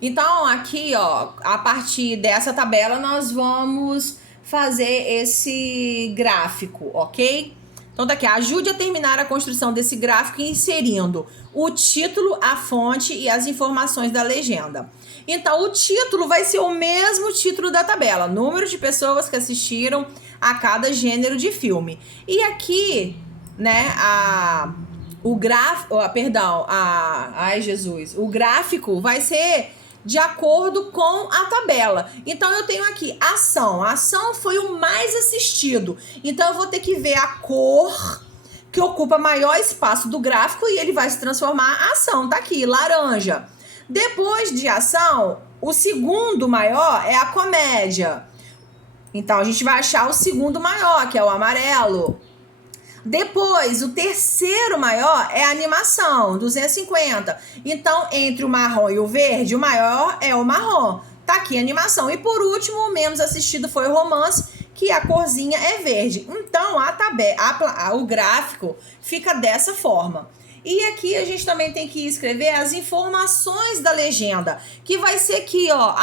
Então, aqui, ó, a partir dessa tabela, nós vamos fazer esse gráfico, ok? Então, tá aqui, ajude a terminar a construção desse gráfico inserindo o título, a fonte e as informações da legenda. Então, o título vai ser o mesmo título da tabela, número de pessoas que assistiram a cada gênero de filme. E aqui, né, o gráfico, o gráfico vai ser de acordo com a tabela. Então, eu tenho aqui ação. A ação foi o mais assistido. Então, eu vou ter que ver a cor que ocupa maior espaço do gráfico e ele vai se transformar em ação. Tá aqui, laranja. Depois de ação, o segundo maior é a comédia. Então, a gente vai achar o segundo maior, que é o amarelo. Depois, o terceiro maior é a animação, 250. Então, entre o marrom e o verde, o maior é o marrom. Tá aqui a animação. E por último, o menos assistido foi o romance, que a corzinha é verde. Então, o gráfico fica dessa forma. E aqui a gente também tem que escrever as informações da legenda, que vai ser aqui, ó,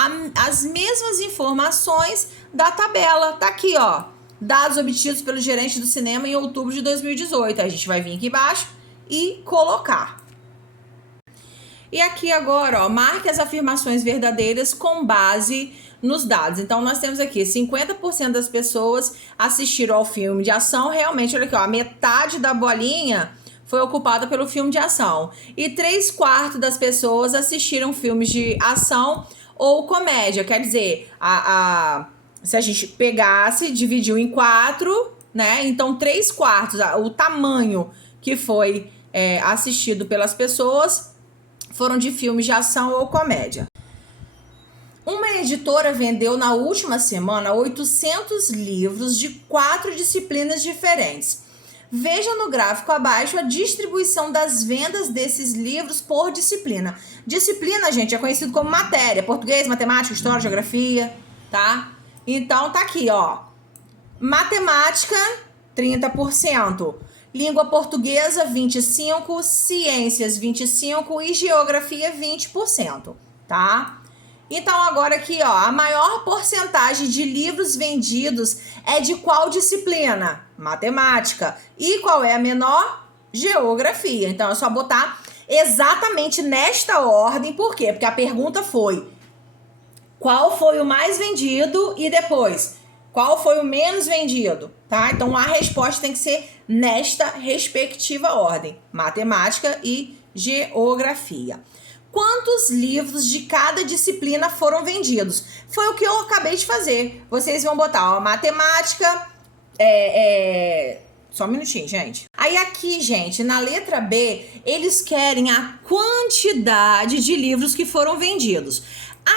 as mesmas informações da tabela. Tá aqui, ó. Dados obtidos pelo gerente do cinema em outubro de 2018. A gente vai vir aqui embaixo e colocar. E aqui agora, ó, marque as afirmações verdadeiras com base nos dados. Então, nós temos aqui 50% das pessoas assistiram ao filme de ação. Realmente, olha aqui, ó, a metade da bolinha foi ocupada pelo filme de ação. E 3/4 das pessoas assistiram filmes de ação ou comédia. Quer dizer, se a gente pegasse, dividiu em 4, né? Então, 3/4, o tamanho que foi assistido pelas pessoas foram de filmes de ação ou comédia. Uma editora vendeu na última semana 800 livros de 4 disciplinas diferentes. Veja no gráfico abaixo a distribuição das vendas desses livros por disciplina. Disciplina, gente, é conhecido como matéria. Português, matemática, história, geografia, tá? Então, tá aqui, ó. Matemática, 30%. Língua portuguesa, 25%. Ciências, 25%. E geografia, 20%, tá? Então, agora aqui, ó. A maior porcentagem de livros vendidos é de qual disciplina? Matemática. E qual é a menor? Geografia. Então, é só botar exatamente nesta ordem. Por quê? Porque a pergunta foi: qual foi o mais vendido e depois, qual foi o menos vendido, tá? Então, a resposta tem que ser nesta respectiva ordem, matemática e geografia. Quantos livros de cada disciplina foram vendidos? Foi o que eu acabei de fazer. Vocês vão botar, ó, matemática, só um minutinho, gente. Aí aqui, gente, na letra B, eles querem a quantidade de livros que foram vendidos.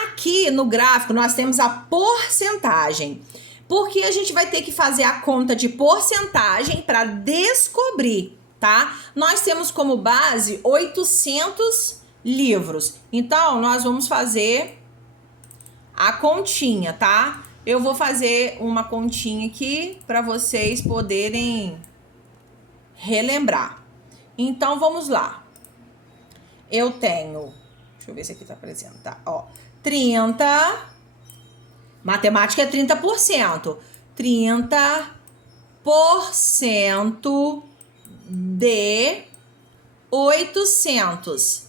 Aqui no gráfico nós temos a porcentagem, porque a gente vai ter que fazer a conta de porcentagem para descobrir, tá? Nós temos como base 800 livros, então nós vamos fazer a continha, tá? Eu vou fazer uma continha aqui para vocês poderem relembrar. Então vamos lá. Eu tenho, deixa eu ver se aqui tá aparecendo, tá? Ó, 30, matemática é 30%. 30% de 800.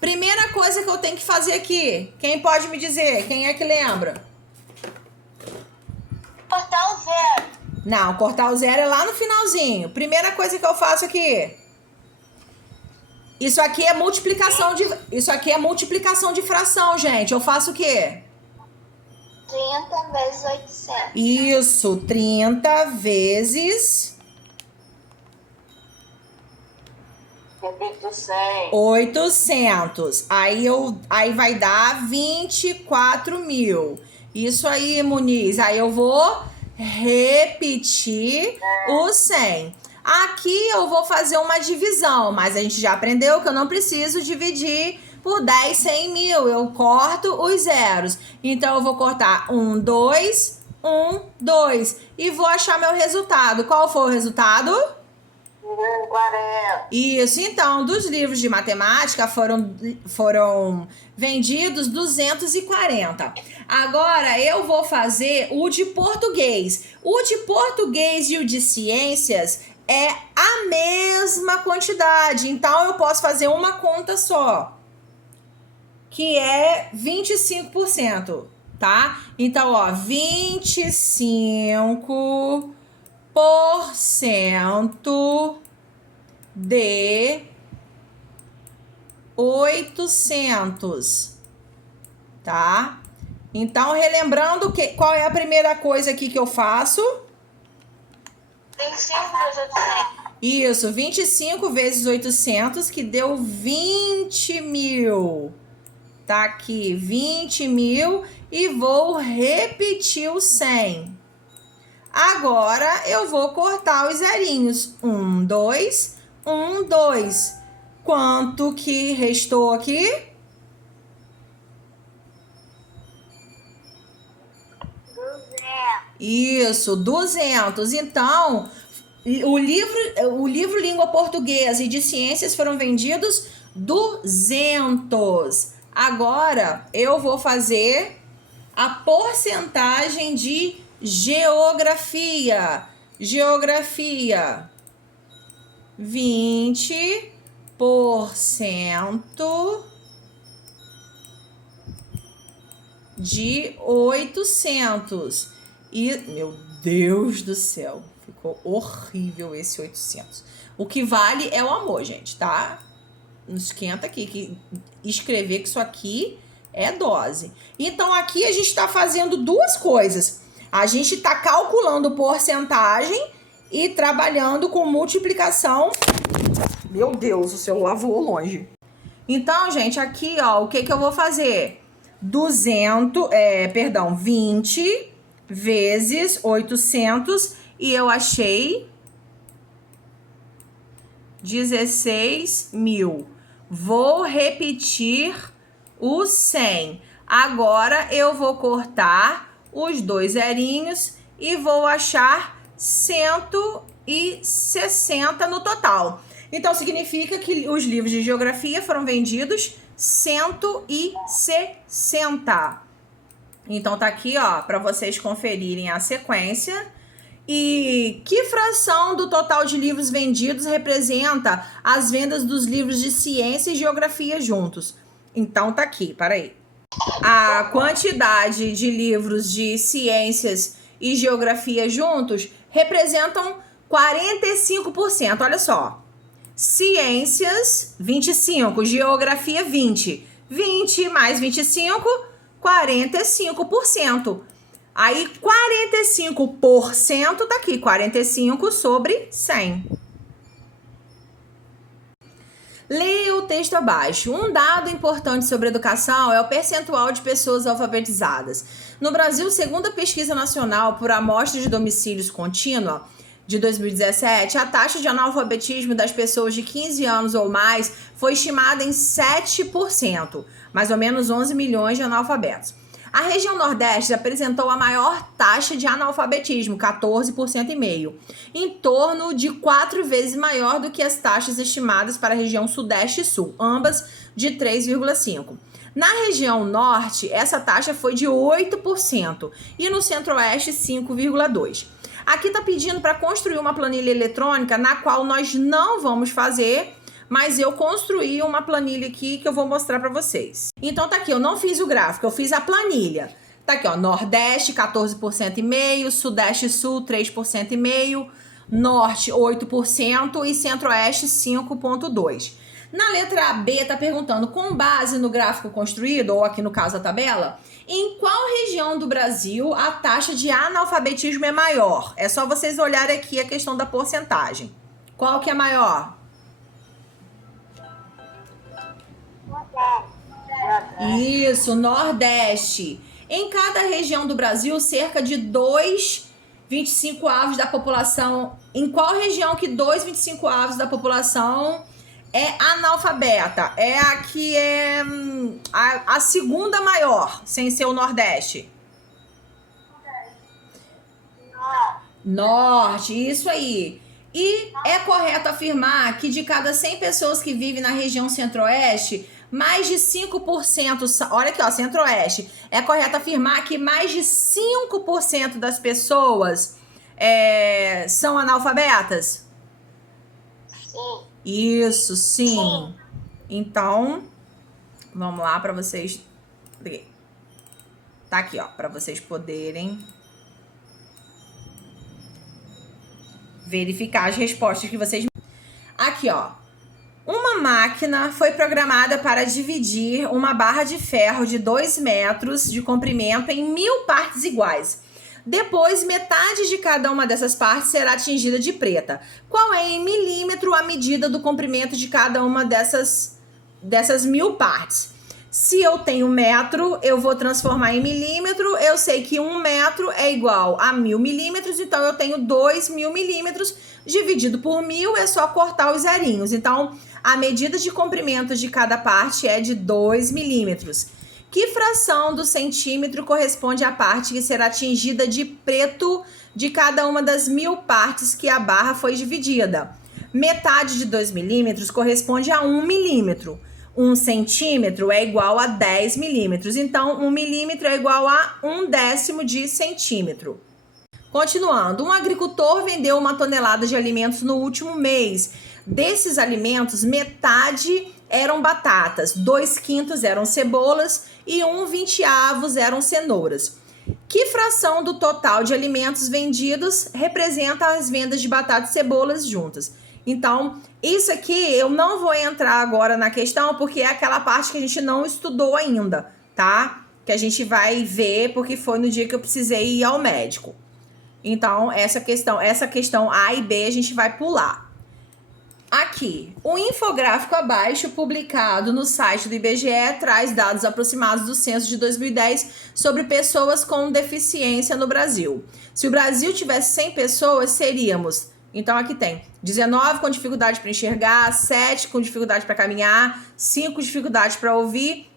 Primeira coisa que eu tenho que fazer aqui, quem pode me dizer? Quem é que lembra? Cortar o zero. Não, cortar o zero é lá no finalzinho. Primeira coisa que eu faço aqui. Isso aqui é multiplicação de fração, gente. Eu faço o quê? 30 vezes 800. Isso, 30 vezes 800. Aí vai dar 24.000. Isso aí, Muniz. Aí eu vou repetir o 100. Aqui eu vou fazer uma divisão, mas a gente já aprendeu que eu não preciso dividir por 10, 100 mil. Eu corto os zeros. Então, eu vou cortar 1, 2, 1, 2. E vou achar meu resultado. Qual foi o resultado? 40. Isso, então, dos livros de matemática foram vendidos 240. Agora eu vou fazer o de português. O de português e o de ciências é a mesma quantidade. Então eu posso fazer uma conta só, que é 25%, tá? Então, ó, 25% de 800, tá? Então, relembrando qual é a primeira coisa aqui que eu faço? 25 vezes 800. Isso, 25 vezes 800, que deu 20 mil. Tá aqui, 20 mil, e vou repetir o 100. Agora, eu vou cortar os zerinhos. 1, 2, 1, 2. Quanto que restou aqui? 200. Isso, 200. Então, o livro Língua Portuguesa e de Ciências foram vendidos 200. Agora, eu vou fazer a porcentagem de geografia. Geografia. 20% de 800. E, meu Deus do céu, ficou horrível esse 800. O que vale é o amor, gente, tá? Não esquenta aqui, que escrever que isso aqui é dose. Então, aqui a gente está fazendo duas coisas. A gente está calculando porcentagem e trabalhando com multiplicação. Meu Deus, o celular voou longe. Então, gente, aqui, ó, o que eu vou fazer? 20 vezes 800, e eu achei 16 mil. Vou repetir o 100. Agora eu vou cortar os dois zerinhos e vou achar 160 no total. Então significa que os livros de geografia foram vendidos 160. Então tá aqui, ó, para vocês conferirem a sequência. E que fração do total de livros vendidos representa as vendas dos livros de ciência e geografia juntos? Então tá aqui, peraí. A quantidade de livros de ciências e geografia juntos representam 45%. Olha só. Ciências, 25. Geografia, 20. 20 mais 25, 45%. Aí, 45% tá aqui. 45 sobre 100. Leia o texto abaixo. Um dado importante sobre educação é o percentual de pessoas alfabetizadas. No Brasil, segundo a Pesquisa Nacional por Amostra de Domicílios Contínua, de 2017, a taxa de analfabetismo das pessoas de 15 anos ou mais foi estimada em 7%, mais ou menos 11 milhões de analfabetos. A região Nordeste apresentou a maior taxa de analfabetismo, 14,5%, em torno de 4 vezes maior do que as taxas estimadas para a região Sudeste e Sul, ambas de 3,5%. Na região Norte, essa taxa foi de 8% e no Centro-Oeste, 5,2%. Aqui está pedindo para construir uma planilha eletrônica, na qual nós não vamos fazer, mas eu construí uma planilha aqui que eu vou mostrar para vocês. Então tá aqui, eu não fiz o gráfico, eu fiz a planilha. Tá aqui, ó, Nordeste 14,5%, Sudeste e Sul 3,5%, Norte 8% e Centro-Oeste 5,2%. Na letra B tá perguntando, com base no gráfico construído, ou aqui no caso a tabela, em qual região do Brasil a taxa de analfabetismo é maior? É só vocês olharem aqui a questão da porcentagem. Qual que é maior? Isso, Nordeste. Em cada região do Brasil, cerca de 2,25 da população. Em qual região que 2,25 da população é analfabeta? É a que é a segunda maior, sem ser o Nordeste. Norte, isso aí. E é correto afirmar que de cada 100 pessoas que vivem na região centro-oeste, mais de 5%, olha aqui, ó, centro-oeste, é correto afirmar que mais de 5% das pessoas são analfabetas? Sim. Isso, sim. Sim. Então, vamos lá para vocês. Tá aqui, ó, para vocês poderem verificar as respostas que vocês... Aqui, ó. Uma máquina foi programada para dividir uma barra de ferro de 2 metros de comprimento em 1000 partes iguais. Depois, metade de cada uma dessas partes será atingida de preta. Qual é em milímetro a medida do comprimento de cada uma dessas 1000 partes? Se eu tenho metro, eu vou transformar em milímetro. Eu sei que 1 metro é igual a 1000 milímetros, então eu tenho 2000 milímetros. Dividido por 1000 é só cortar os zerinhos. Então, a medida de comprimento de cada parte é de 2 milímetros. Que fração do centímetro corresponde à parte que será atingida de preto de cada uma das 1000 partes que a barra foi dividida? Metade de 2 milímetros corresponde a 1 milímetro. 1 centímetro é igual a 10 milímetros. Então, 1 milímetro é igual a 1/10 de centímetro. Continuando, um agricultor vendeu 1 tonelada de alimentos no último mês. Desses alimentos, metade eram batatas, 2/5 eram cebolas e 1/20 eram cenouras. Que fração do total de alimentos vendidos representa as vendas de batatas e cebolas juntas? Então, isso aqui eu não vou entrar agora na questão, porque é aquela parte que a gente não estudou ainda, tá? Que a gente vai ver, porque foi no dia que eu precisei ir ao médico. Então, essa questão A e B a gente vai pular. Aqui, o infográfico abaixo, publicado no site do IBGE, traz dados aproximados do censo de 2010 sobre pessoas com deficiência no Brasil. Se o Brasil tivesse 100 pessoas, seríamos... Então, aqui tem 19 com dificuldade para enxergar, 7 com dificuldade para caminhar, 5 com dificuldade para ouvir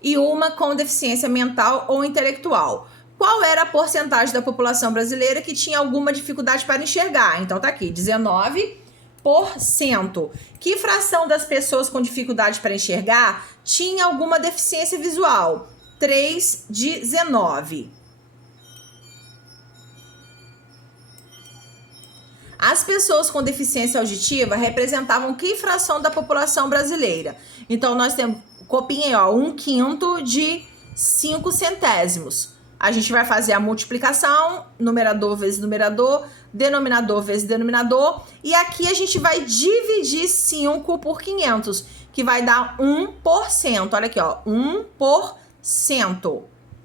e 1 com deficiência mental ou intelectual. Qual era a porcentagem da população brasileira que tinha alguma dificuldade para enxergar? Então, tá aqui, 19%. Que fração das pessoas com dificuldade para enxergar tinha alguma deficiência visual? 3/19. As pessoas com deficiência auditiva representavam que fração da população brasileira? Então, nós temos, copiem aí, ó, 1/5 de 5 centésimos. A gente vai fazer a multiplicação, numerador vezes numerador, denominador vezes denominador. E aqui a gente vai dividir 5 por 500, que vai dar 1%. Olha aqui, ó, 1%.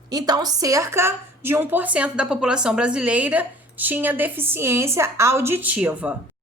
Então, cerca de 1% da população brasileira tinha deficiência auditiva.